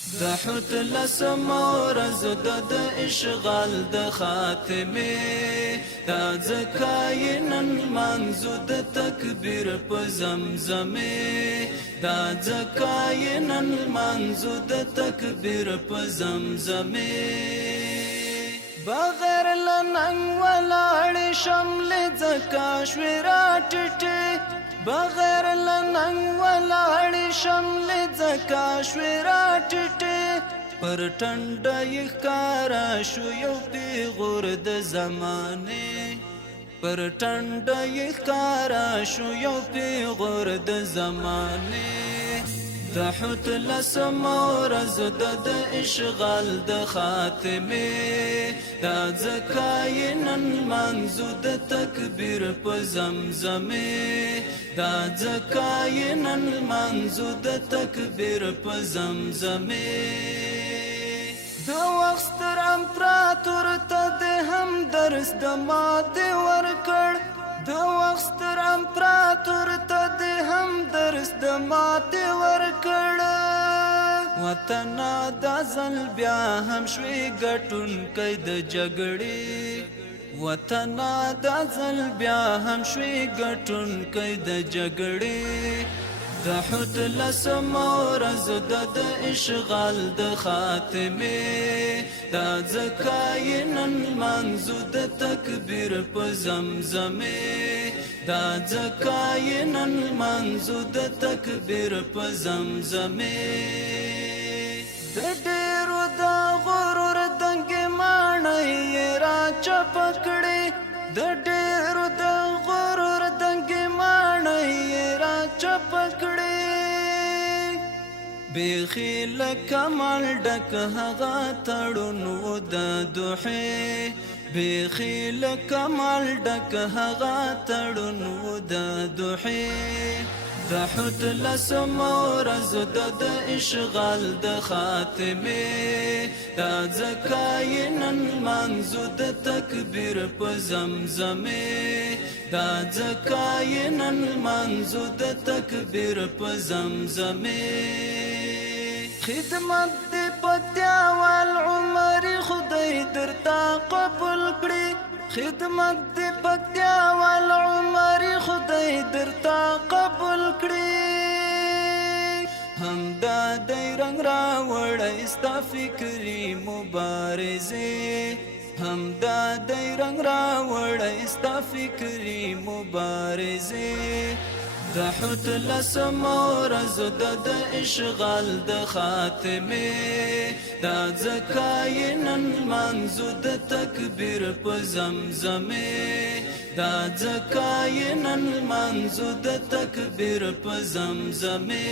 د حوت لسمو ورځو د اشغال د خاتمه دا ځکه نن منځو د تکبیر په زمزمه دا ځکه نن منځو د تکبیر په زمزمه بغیر لننګ ولاړ شمل ځکه شوي راټټې بغیر لننګ ولاړ شمل ځکه شوي راټټې پر ټنډه یې ښکاره شو یو پیغور د زمانې پر ټنډه یې ښکاره شو یو پیغور د زمانې د حوت لسمو ورځو د اشغال د خاتمه دا ځکه نن منځو د تکبیر په زمزمه دا ځکه نن منځو د تکبیر په زمزمه د وخت ستر امپراتور ته د هم درس د ماتې ورکړ د وخت ستر امپراتور ته د هم درس د ماتې ورکړ وطن دا ځل بیا هم شوي ګټونکی د جګړې وطن دا ځل بیا هم شوي ګټونکی د جګړې د حوت لسمو ورځو د اشغال د خاتمه دا ځکه نن منځو د تکبیر په زمزمه دا ځکه نن منځو د تکبیر په زمزمه د ډېرو د غرور دنګې ماڼۍ را چپه کړې د ډېرو د غرور دنګې ماڼۍ را چپه کړې بیخي لکه مال ډک هغه تړون و د دوحې بیخي لکه مال ډک هغه تړون و د دوحې د حوت لسمو ورځو د اشغال د خاتمه دا ځکه نن منځو د تکبیر په زمزمه دا ځکه نن منځو د تکبیر په زمزمه خدمت دی پتیا والعمر خدای درتا قبول کړي خدمت دی پتیا والعمر خدای درتا قبول کړي همدا دی رنگ راوړی ستا فکري مبارزه همدا دی رنگ راوړی ستا فکري مبارزه د حوت لسمو ورځو د اشغال د خاتمه دا ځکه نن منځو د تکبیر په زمزمه دا ځکه نن منځو د تکبیر په زمزمه